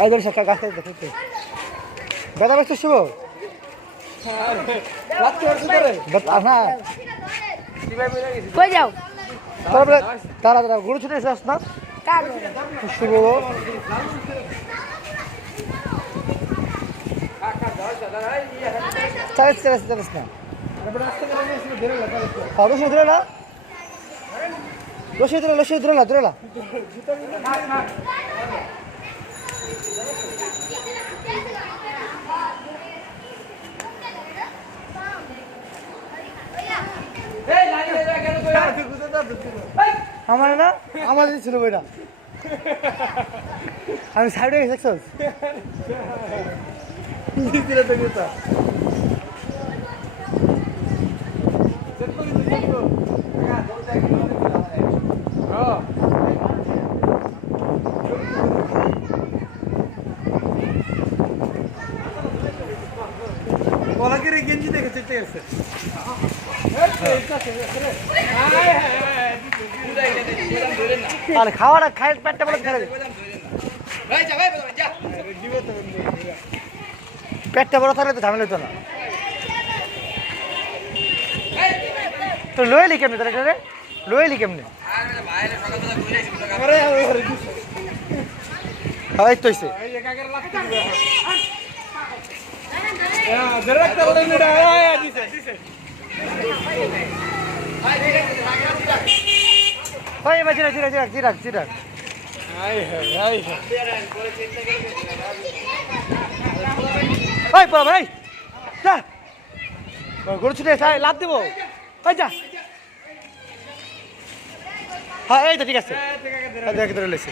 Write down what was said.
I ধরে সকাল গাছে দেখতে বেদা বসতে শুভ না কই যাও তারপরে তারা তারা গরু ছুটে এসে আস না শুভ চালিস চালিস চালিস না রসি ধরে না রসি ধরে না আমার না আমাদের ছিল বইটা আমি সাইডে গেছি কলাকের গেঞ্জি দেখে চেটে গেছে আর খাওয়াটা খাই পেটটা বলে খেলে পেটটা বড় থাকলে তো ঝামেলা হতো না তো লয়েলি কেমনি তাহলে এটা রে লয়েলি কেমনি এই তো হইছে ভাই এবার জিরাক পড়া ভাই যা গরু ছুটে লাভ দেবো যা হ্যাঁ এই তো ঠিক আছে দেখে ধরে লেছি